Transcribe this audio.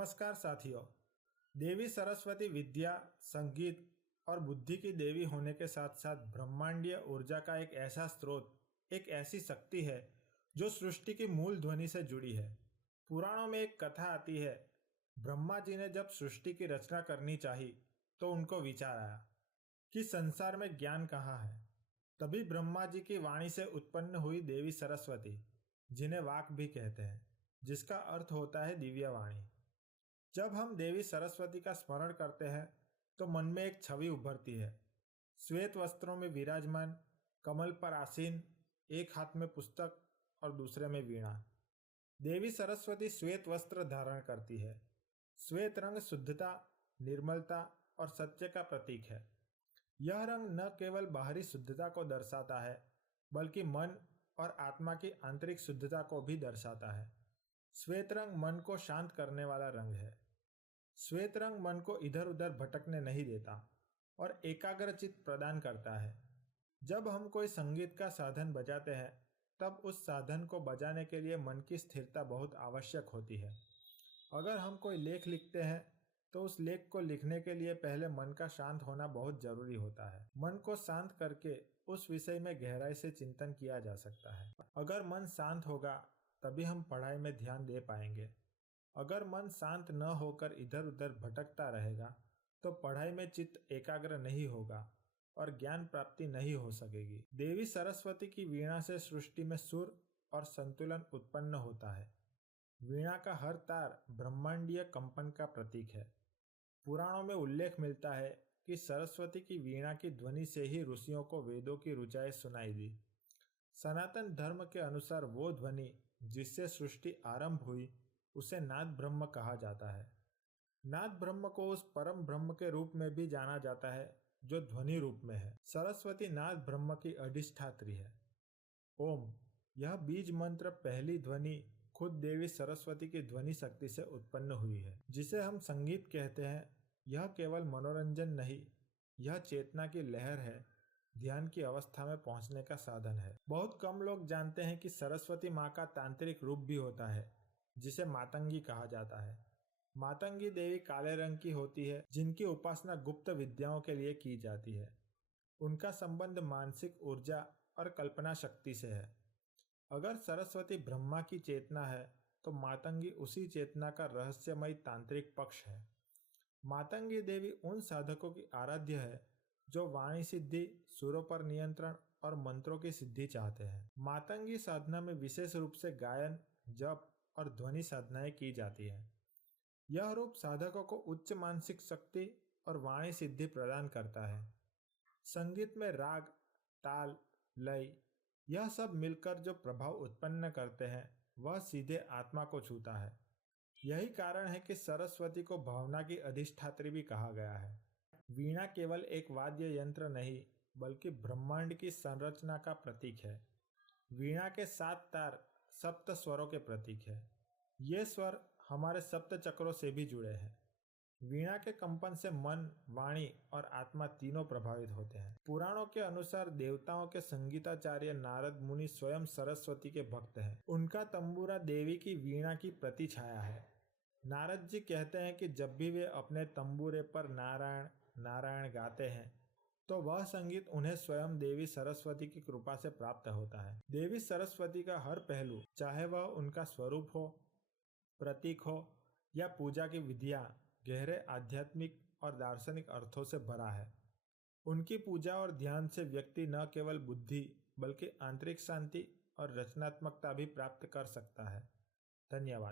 नमस्कार साथियों। देवी सरस्वती विद्या, संगीत और बुद्धि की देवी होने के साथ साथ ब्रह्मांडीय ऊर्जा का एक ऐसा स्रोत, एक ऐसी शक्ति है जो सृष्टि की मूल ध्वनि से जुड़ी है। पुराणों में एक कथा आती है, ब्रह्मा जी ने जब सृष्टि की रचना करनी चाहिए तो उनको विचार आया कि संसार में ज्ञान कहाँ है। तभी ब्रह्मा जी की वाणी से उत्पन्न हुई देवी सरस्वती, जिन्हें वाक भी कहते हैं, जिसका अर्थ होता है दिव्य वाणी। जब हम देवी सरस्वती का स्मरण करते हैं तो मन में एक छवि उभरती है, श्वेत वस्त्रों में विराजमान, कमल पर आसीन, एक हाथ में पुस्तक और दूसरे में वीणा। देवी सरस्वती श्वेत वस्त्र धारण करती है। श्वेत रंग शुद्धता, निर्मलता और सत्य का प्रतीक है। यह रंग न केवल बाहरी शुद्धता को दर्शाता है, बल्कि मन और आत्मा की आंतरिक शुद्धता को भी दर्शाता है। श्वेत रंग मन को शांत करने वाला रंग है। श्वेत रंग मन को इधर उधर भटकने नहीं देता और एकाग्रचित्त प्रदान करता है। जब हम कोई संगीत का साधन बजाते हैं तब उस साधन को बजाने के लिए मन की स्थिरता बहुत आवश्यक होती है। अगर हम कोई लेख लिखते हैं तो उस लेख को लिखने के लिए पहले मन का शांत होना बहुत जरूरी होता है। मन को शांत करके उस विषय में गहराई से चिंतन किया जा सकता है। अगर मन शांत होगा तभी हम पढ़ाई में ध्यान दे पाएंगे। अगर मन शांत न होकर इधर उधर भटकता रहेगा तो पढ़ाई में चित्त एकाग्र नहीं होगा और ज्ञान प्राप्ति नहीं हो सकेगी। देवी सरस्वती की वीणा से सृष्टि में सुर और संतुलन उत्पन्न होता है। वीणा का हर तार ब्रह्मांडीय कंपन का प्रतीक है। पुराणों में उल्लेख मिलता है कि सरस्वती की वीणा की ध्वनि से ही ऋषियों को वेदों की ऋचाएं सुनाई दी। सनातन धर्म के अनुसार वो ध्वनि जिससे सृष्टि आरंभ हुई उसे नाद ब्रह्म कहा जाता है। नाद ब्रह्म को उस परम ब्रह्म के रूप में भी जाना जाता है जो ध्वनि रूप में है। सरस्वती नाद ब्रह्म की अधिष्ठात्री है। ओम, यह बीज मंत्र पहली ध्वनि खुद देवी सरस्वती की ध्वनि शक्ति से उत्पन्न हुई है, जिसे हम संगीत कहते हैं। यह केवल मनोरंजन नहीं, यह चेतना की लहर है, ध्यान की अवस्था में पहुंचने का साधन है। बहुत कम लोग जानते हैं कि सरस्वती माँ का तांत्रिक रूप भी होता है, जिसे मातंगी कहा जाता है। मातंगी देवी काले रंग की होती है, जिनकी उपासना गुप्त विद्याओं के लिए की जाती है। उनका संबंध मानसिक ऊर्जा और कल्पना शक्ति से है। अगर सरस्वती ब्रह्मा की चेतना है तो मातंगी उसी चेतना का रहस्यमय तांत्रिक पक्ष है। मातंगी देवी उन साधकों की आराध्य है जो वाणी सिद्धि, सुरों पर नियंत्रण और मंत्रों की सिद्धि चाहते हैं। मातंगी साधना में विशेष रूप से गायन, जप और ध्वनि साधनाएं की जाती है। यह रूप साधकों को उच्च मानसिक शक्ति और वाणी सिद्धि प्रदान करता है। संगीत में राग, ताल, लय, यह सब मिलकर जो प्रभाव उत्पन्न करते हैं वह सीधे आत्मा को छूता है। यही कारण है कि सरस्वती को भावना की अधिष्ठात्री भी कहा गया है। वीणा केवल एक वाद्य यंत्र नहीं, बल्कि ब्रह्मांड की संरचना का प्रतीक है। वीणा के 7 तार सप्त स्वरों के प्रतीक है। ये स्वर हमारे सप्त चक्रों से भी जुड़े हैं। वीणा के कंपन से मन, वाणी और आत्मा तीनों प्रभावित होते हैं। पुराणों के अनुसार देवताओं के संगीताचार्य नारद मुनि स्वयं सरस्वती के भक्त हैं। उनका तंबूरा देवी की वीणा की प्रतिछाया है। नारद जी कहते हैं कि जब भी वे अपने तंबूरे पर नारायण नारायण गाते हैं तो वह संगीत उन्हें स्वयं देवी सरस्वती की कृपा से प्राप्त होता है। देवी सरस्वती का हर पहलू, चाहे वह उनका स्वरूप हो, प्रतीक हो या पूजा की विधियां, गहरे आध्यात्मिक और दार्शनिक अर्थों से भरा है। उनकी पूजा और ध्यान से व्यक्ति न केवल बुद्धि बल्कि आंतरिक शांति और रचनात्मकता भी प्राप्त कर सकता है। धन्यवाद।